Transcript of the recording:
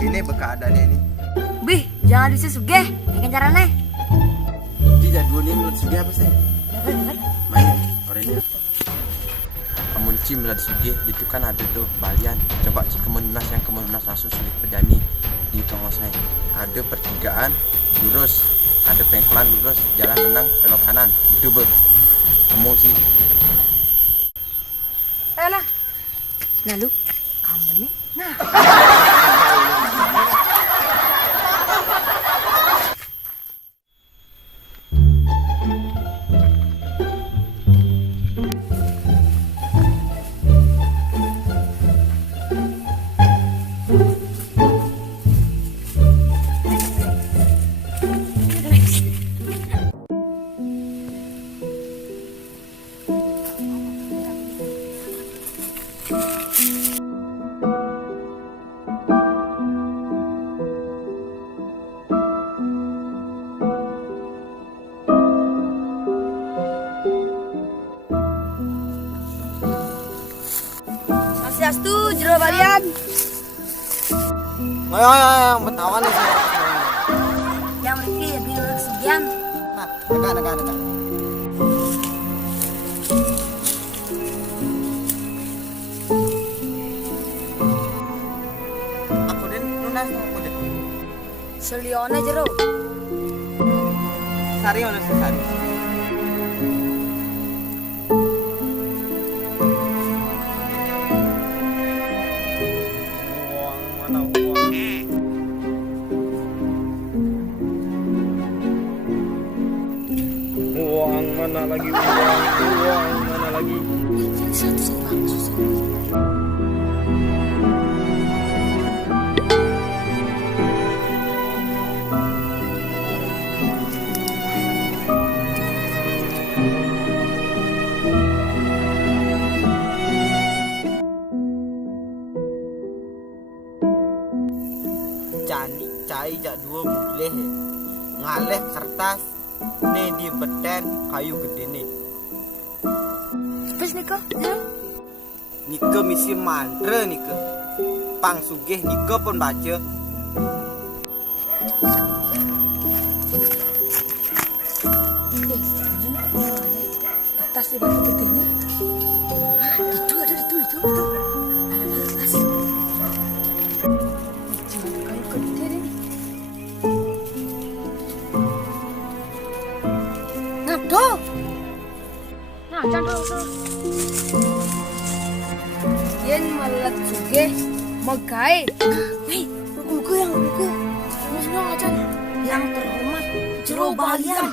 Ini bekadane ini. Bih, jangan disesugeh, ini caranya. Tidak dua ini menurut sugih apa sih? Main orangnya. Kamu cim lah sugih, itu kan ada tuh balian. Coba si kemenunas yang kemenunas langsung sulit pedani di tongosnya. Ada pertigaan lurus, ada pengkolan lurus, jalan tenang belok kanan. Itu be. Kamu sih. Ayolah. Nah lu, kamu nih. Nah. Swastiastu, jero balian. Ayo, betawan nih. Yang memiliki biru kesugihan. Nah, negak. Aku den lunas aku den. Seliona jero. Sari mana sih sari? Uang mana uang? Uang mana lagi uang? Uang mana lagi? Satu bang, susu. Candi cai jak dua boleh ngaleh kertas nih di beten kayu gede nih Terus Niko, jero. Nike misi mantra Nike pang sugih Nike pun baca Kertas di batu gede nih. Itu ada itu. Ada kertas. Kayu gede nih. Ngado. Nah, candol. Yen malat sugih megae. Hei, buku yang buku. Terus aja yang terhormat jero balian.